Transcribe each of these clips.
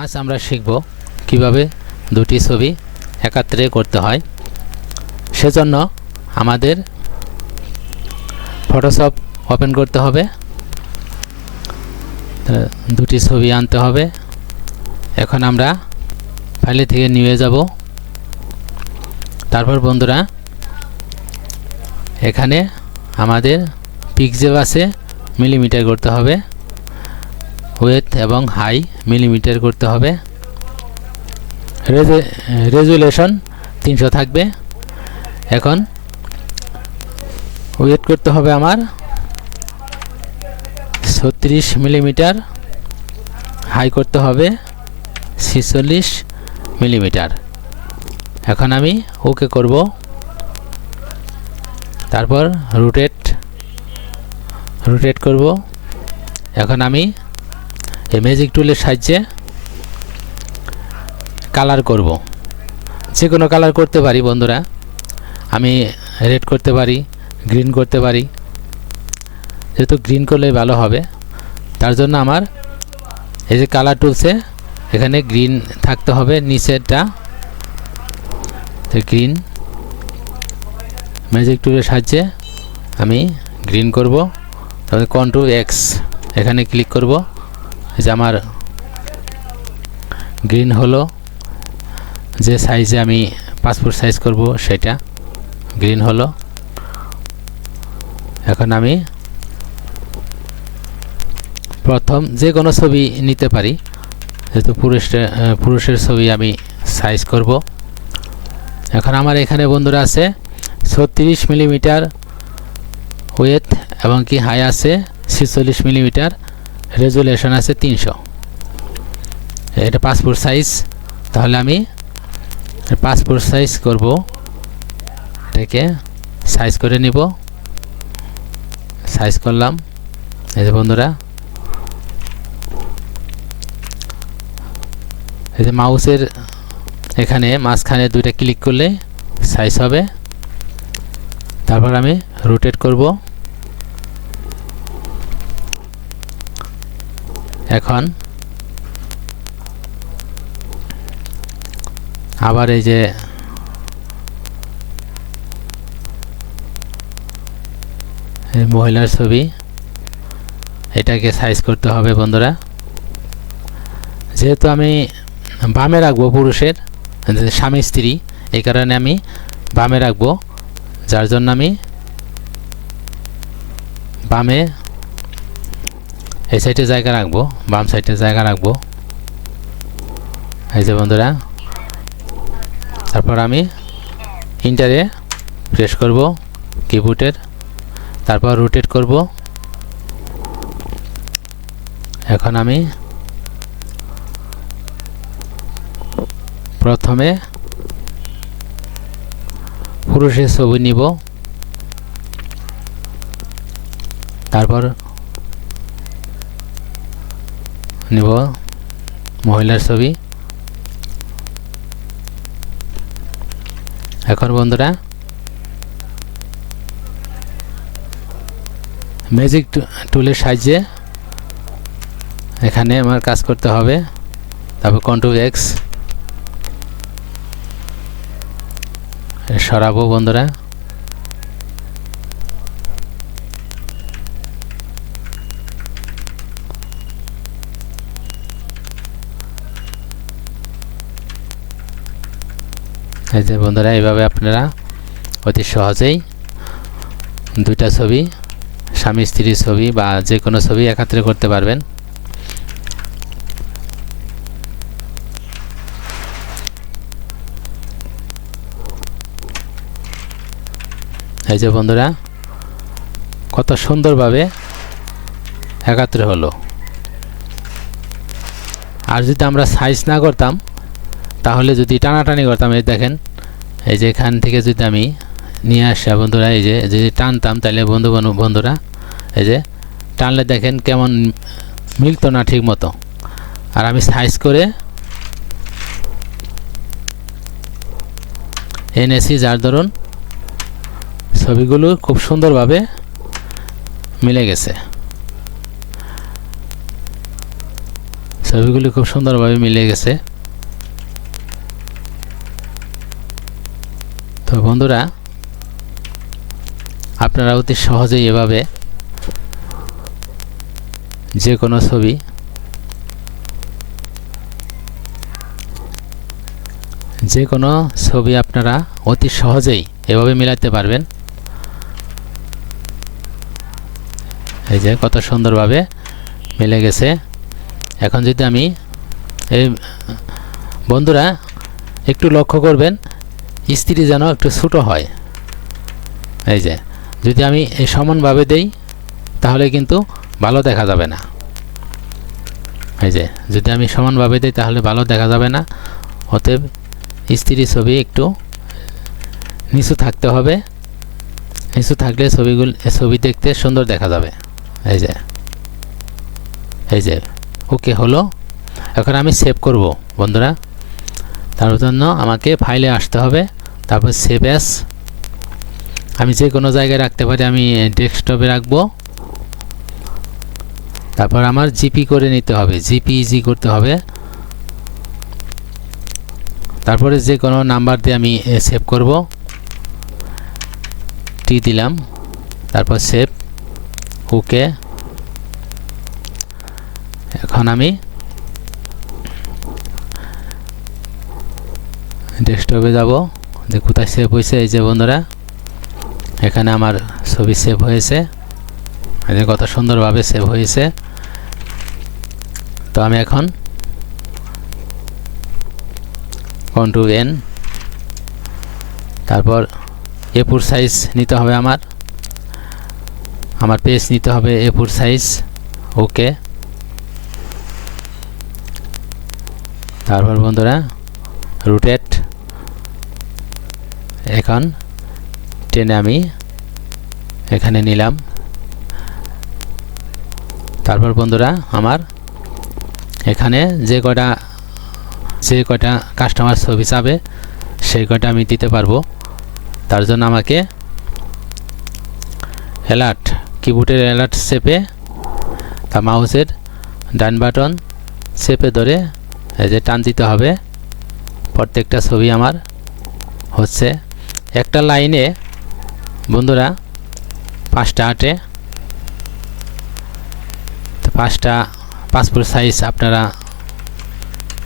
আজ আমরা শিখব কীভাবে দুটি ছবি একাত্রে করতে হয়। সেজন্য আমাদের ফটোশপ ওপেন করতে হবে। দুটি ছবি আনতে হবে। এখন আমরা ফাইলে থেকে নিয়ে যাব। তারপর বন্ধুরা, এখানে আমাদের পিকজেল আছে মিলিমিটার করতে হবে। ওয়েথ এবং হাই মিলিমিটার করতে হবে। রেজুলেশন তিনশো থাকবে। এখন ওয়েট করতে হবে আমার ছত্রিশ মিলিমিটার হাই করতে হবে ছিচল্লিশ মিলিমিটার এখন আমি ওকে করব। তারপর রোটেট রোটেট করব। এখন আমি এই ম্যাজিক টুলের সাহায্যে কালার করব। যে কোনো কালার করতে পারি বন্ধুরা। আমি রেড করতে পারি গ্রিন করতে পারি। যেহেতু গ্রিন করলে ভালো হবে। তার জন্য আমার এই যে কালার টুলসে এখানে গ্রিন থাকতে হবে, নিচেরটা গ্রিন ম্যাজিক টুলের সাহায্যে আমি গ্রিন করব। তারপরে কন্ট্রোল এক্স এখানে ক্লিক করব। যে আমার গ্রিন হলো, যে সাইজে আমি পাসপোর্ট সাইজ করব সেটা গ্রিন হলো। এখন আমি প্রথম যে কোনো ছবি নিতে পারি, যেহেতু পুরুষের পুরুষের ছবি আমি সাইজ করব। এখন আমার এখানে বন্ধুরা আছে ছত্রিশ মিলিমিটার ওয়েথ এবং কি হাই আছে ছেচল্লিশ মিলিমিটার রেজুলেশন আছে তিনশো। এটা পাসপোর্ট সাইজ তাহলে আমি পাসপোর্ট সাইজ করব, এটাকে সাইজ করে নিব। সাইজ করলাম, এই যে বন্ধুরা। এই যে মাউসের এখানে মাঝখানে দুইটা ক্লিক করলে সাইজ হবে। তারপর আমি রোটেট করব। এখন আবার এই যে মহিলার ছবি, এটাকে সাইজ করতে হবে বন্ধুরা। যেহেতু আমি বামে রাখব পুরুষের স্বামী স্ত্রী, এই কারণে আমি বামে রাখব, যার জন্য আমি বামে এই সাইডে জায়গা রাখব, বাম সাইডে জায়গা রাখব। এই যে বন্ধুরা, তারপর আমি ইন্টারে প্রেস করব কিবোর্ডের তারপর রোটেট করব। এখন আমি প্রথমে পুরুষের ছবি নিব। তারপর নিব, মহিলার ছবি। এখন বন্ধুরা ম্যাজিক টুলের সাহায্যে এখানে আমার কাজ করতে হবে। তারপর কন্ট্রোল এক্স সরাবো বন্ধুরা। এই যে বন্ধুরা, এইভাবে আপনারা অতি সহজেই দুইটা ছবি, স্বামী স্ত্রীর ছবি বা যে কোনো ছবি একাত্রে করতে পারবেন। এই যে বন্ধুরা, কত সুন্দরভাবে একাত্রে হলো। আর যদি আমরা সাইজ না করতাম তাহলে যদি টানাটানি করতাম, এই দেখেন, এই যে এখান থেকে যদি আমি নিয়ে আসা, বন্ধুরা, এই যে, যদি টানতাম, তাহলে বন্ধু বন্ধুরা, এই যে, টানলে দেখেন কেমন মিলতো না ঠিক মতো। আর আমি সাইজ করে এনেছি, যার ধরুন ছবিগুলো খুব সুন্দরভাবে মিলে গেছে। ছবিগুলি খুব সুন্দরভাবে মিলে গেছে। তো বন্ধুরা, আপনারা অতি সহজেই এভাবে যে কোনো ছবি যে কোনো ছবি আপনারা অতি সহজেই এভাবে মিলাতে পারবেন। এই যে কত সুন্দরভাবে মিলে গেছে। এখন যদি আমি এই বন্ধুরা একটু লক্ষ্য করবেন স্ত্রী যেন একটু ছোটো হয়। এই যে, যদি আমি সমানভাবে দেই, তাহলে কিন্তু ভালো দেখা যাবে না। এই যে, যদি আমি সমানভাবে দিই, তাহলে ভালো দেখা যাবে না। অতএব স্ত্রী ছবি একটু নিচু থাকতে হবে। নিচু থাকলে ছবিগুলো, ছবি দেখতে সুন্দর দেখা যাবে। এই যে এই যে ওকে হলো। এখন আমি সেভ করব, বন্ধুরা। তার জন্য আমাকে ফাইলে আসতে হবে। তারপর সেভ অ্যাস আমি যে কোনো জায়গায় রাখতে পারি, আমি ডেস্কটপে রাখব। তারপর আমার জিপি করে নিতে হবে জিপিইজি করতে হবে। তারপরে যে কোনো নাম্বার দিয়ে আমি সেভ করব। টি দিলাম, তারপর সেভ ওকে এখন আমি ডেস্কটপে যাব। যে কোথায় সেভ হয়েছে এই যে বন্ধুরা, এখানে আমার ছবি সেভ হয়েছে। যে কত সুন্দরভাবে সেভ হয়েছে। তো আমি এখন কন্ট্রোল এন তারপর এ ফোর সাইজ নিতে হবে আমার। আমার পেজ নিতে হবে এ ফোর সাইজ ওকে তারপর বন্ধুরা রুটেট এখন টেনে আমি এখানে নিলাম। তারপর বন্ধুরা, আমার এখানে যে কটা যে কটা কাস্টমার ছবি চাবে সেই কটা আমি দিতে পারব। তার জন্য আমাকে অ্যালার্ট কিবোর্ডের অ্যালার্ট চেপে তা মাউসের ডান বাটন চেপে ধরে এই যে টান দিতে হবে। প্রত্যেকটা ছবি আমার হচ্ছে। একটা লাইনে, বন্ধুরা, পাঁচটা আটে। পাঁচটা পাসপোর্ট সাইজ আপনারা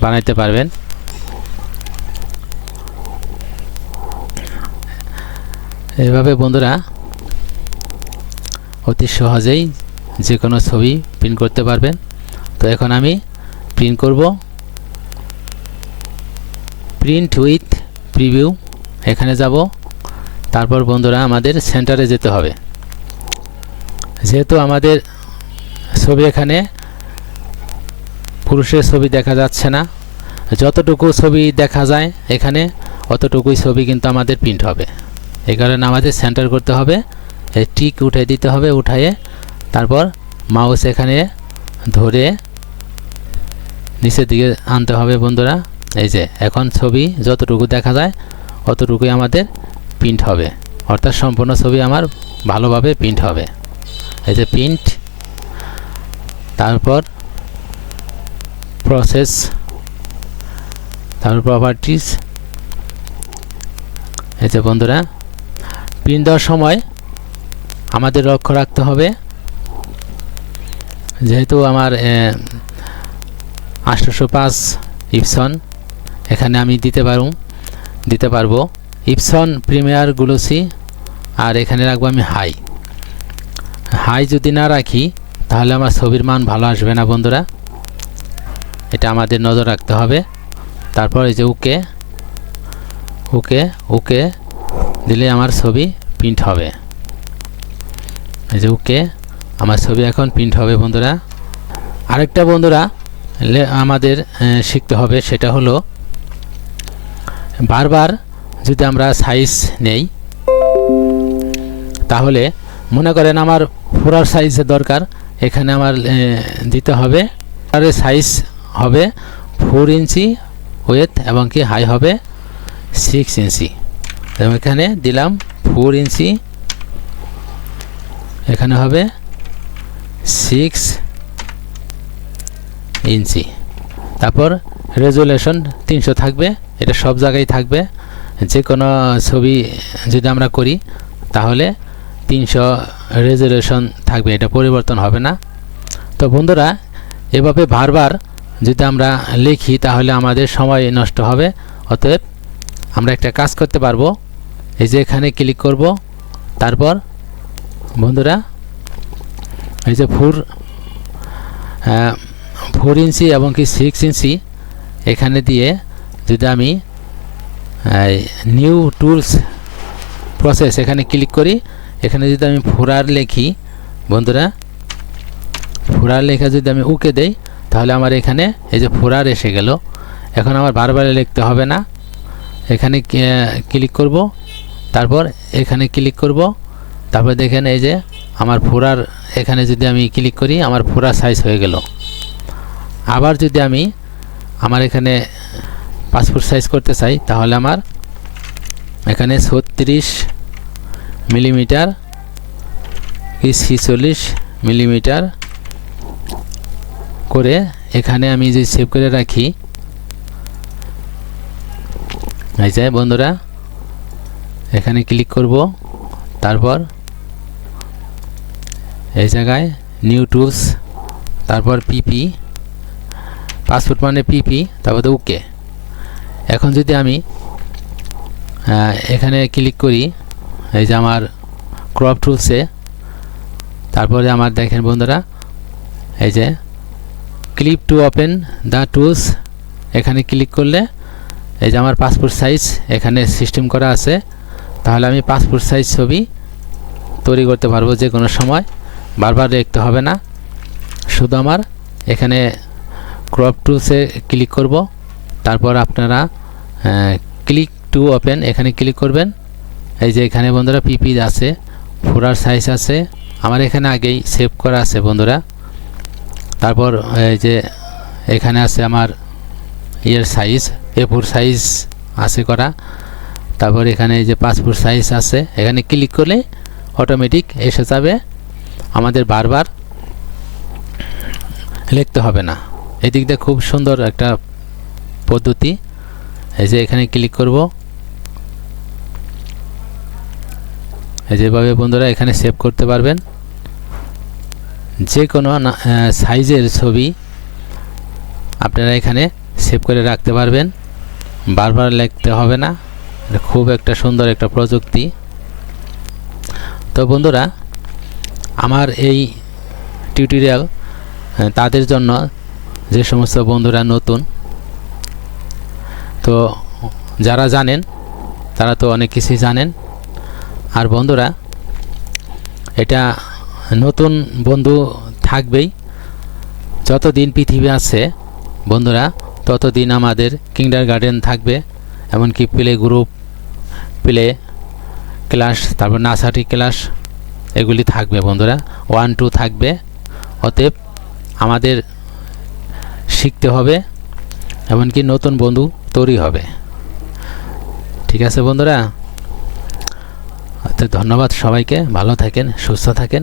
বানাইতে পারবেন। এইভাবে বন্ধুরা, অতি সহজেই যে কোনো ছবি প্রিন্ট করতে পারবেন। তো এখন আমি প্রিন্ট করব। প্রিন্ট উইথ প্রিভিউ এখানে যাব। তারপর বন্ধুরা আমাদের সেন্টারে যেতে হবে। যেহেতু আমাদের ছবি এখানে, পুরুষের ছবি দেখা যাচ্ছে না। যতটুকু ছবি দেখা যায় এখানে, অতটুকুই ছবি কিন্তু আমাদের প্রিন্ট হবে। এই কারণে আমাদের সেন্টার করতে হবে। এই টিক উঠে দিতে হবে উঠায়ে তারপর মাউস এখানে ধরে নিচের দিকে আনতে হবে বন্ধুরা। এই যে, এখন ছবি যতটুকু দেখা যায় অতটুকুই আমাদের প্রিন্ট হবে। অর্থাৎ সম্পূর্ণ ছবি আমার ভালোভাবে প্রিন্ট হবে। এই যে প্রিন্ট তারপর প্রসেস তারপর প্রপার্টিস এই যে বন্ধুরা প্রিন্ট দেওয়ার সময় আমাদের লক্ষ্য রাখতে হবে, যেহেতু আমার আষ্টশো পাঁচ ইপসন, এখানে আমি দিতে পারব দিতে পারব। ইপসন, প্রিমিয়ার, গ্লোসি, আর এখানে রাখব আমি হাই। হাই যদি না রাখি, তাহলে আমার ছবির মান ভালো আসবে না বন্ধুরা। এটা আমাদের নজর রাখতে হবে। তারপর এই যে ওকে ওকে ওকে দিলে আমার ছবি প্রিন্ট হবে। এই যে ওকে, আমার ছবি এখন প্রিন্ট হবে বন্ধুরা। আরেকটা বন্ধুরা আমাদের শিখতে হবে, সেটা হলো বারবার যদি আমরা সাইজ নেই, তাহলে মনে করেন আমার ফোরার সাইজের দরকার। এখানে আমার দিতে হবে। আর সাইজ হবে ফোর ইঞ্চি ওয়েথ এবং কি হাই হবে সিক্স ইঞ্চি। এখানে দিলাম ফোর ইঞ্চি। এখানে হবে সিক্স ইঞ্চি। তারপর রেজুলেশন তিনশো থাকবে। এটা সব জায়গায় থাকবে। যে কোনো ছবি যদি আমরা করি, তাহলে তিনশো রেজুলেশন থাকবে, এটা পরিবর্তন হবে না। তো বন্ধুরা, এভাবে বারবার যদি আমরা লিখি, তাহলে আমাদের সময় নষ্ট হবে। অতএব আমরা একটা কাজ করতে পারব। এই যে এখানে ক্লিক করব, তারপর বন্ধুরা, এই যে ফোর ফোর ইঞ্চি এবং কি সিক্স ইঞ্চি এখানে দিয়ে যদি আমি নিউ টুলস প্রসেস এখানে ক্লিক করি, এখানে যদি আমি ফোরার লিখি, বন্ধুরা ফোরার লেখা যদি আমি উকে দেই, তাহলে আমার এখানে এই যে ফোরার এসে গেল। এখন আমার বারবার লিখতে হবে না। এখানে ক্লিক করব, তারপর এখানে ক্লিক করব, তারপর দেখেন এই যে আমার ফোরার এখানে যদি আমি ক্লিক করি, আমার ফোরার সাইজ হয়ে গেল। আবার যদি আমি, আমার এখানে পাসপোর্ট সাইজ করতে চাই, তাহলে আমার এখানে ছত্রিশ মিলিমিটার কি ছিচল্লিশ মিলিমিটার করে এখানে আমি যে সেভ করে রাখি। এই যে বন্ধুরা, এখানে ক্লিক করব, তারপর এই জায়গায় নিউ টুলস তারপর পিপি পাসপোর্ট মানে পিপি তারপর তো ওকে এখন যদি আমি এখানে ক্লিক করি, এই যে আমার ক্রপ টুলসে তারপরে আমার দেখেন বন্ধুরা, এই যে clip to open the tools এখানে ক্লিক করলে, এই যে আমার পাসপোর্ট সাইজ এখানে সিস্টেম করা আছে, তাহলে আমি পাসপোর্ট সাইজ ছবি তৈরি করতে পারব যে কোনো সময়, বারবার দেখতে হবে না, শুধু আমার এখানে ক্রপ টুলসে ক্লিক করব, তারপর আপনারা ক্লিক টু ওপেন এখানে ক্লিক করবেন। এই যে এখানে বন্ধুরা পিপি আছে ফোরার সাইজ আছে। আমার এখানে আগেই সেভ করা আছে বন্ধুরা। তারপর এই যে এখানে আছে আমার ইয়ের সাইজ এ ফোর সাইজ আছে করা। তারপর এখানে এই যে পাসপোর্ট সাইজ আছে, এখানে ক্লিক করলে অটোমেটিক এসে যাবে। আমাদের বারবার লিখতে হবে না। এদিক দিয়ে খুব সুন্দর একটা পদ্ধতি। এই যে এখানে ক্লিক করব। এই যেভাবে বন্ধুরা এখানে সেভ করতে পারবেন। যে কোনো সাইজের ছবি আপনারা এখানে সেভ করে রাখতে পারবেন। বারবার লিখতে হবে না। খুব একটা সুন্দর একটা প্রযুক্তি। তো বন্ধুরা, আমার এই টিউটোরিয়াল তাদের জন্য যে সমস্ত বন্ধুরা নতুন তো যারা জানেন, তারা তো অনেক কিছুই জানেন। আর বন্ধুরা, এটা নতুন বন্ধু থাকবেই। যতদিন পৃথিবী আছে, বন্ধুরা, ততদিন আমাদের কিংডার গার্ডেন থাকবে। এমনকি প্লে গ্রুপ, প্লে ক্লাস, তারপর নার্সারি ক্লাস, এগুলি থাকবে বন্ধুরা। ওয়ান, টু থাকবে। অতএব আমাদের শিখতে হবে। এমনকি নতুন বন্ধু তৈরি হবে। ঠিক আছে বন্ধুরা? ধন্যবাদ সবাইকে। ভালো থাকেন সুস্থ থাকেন।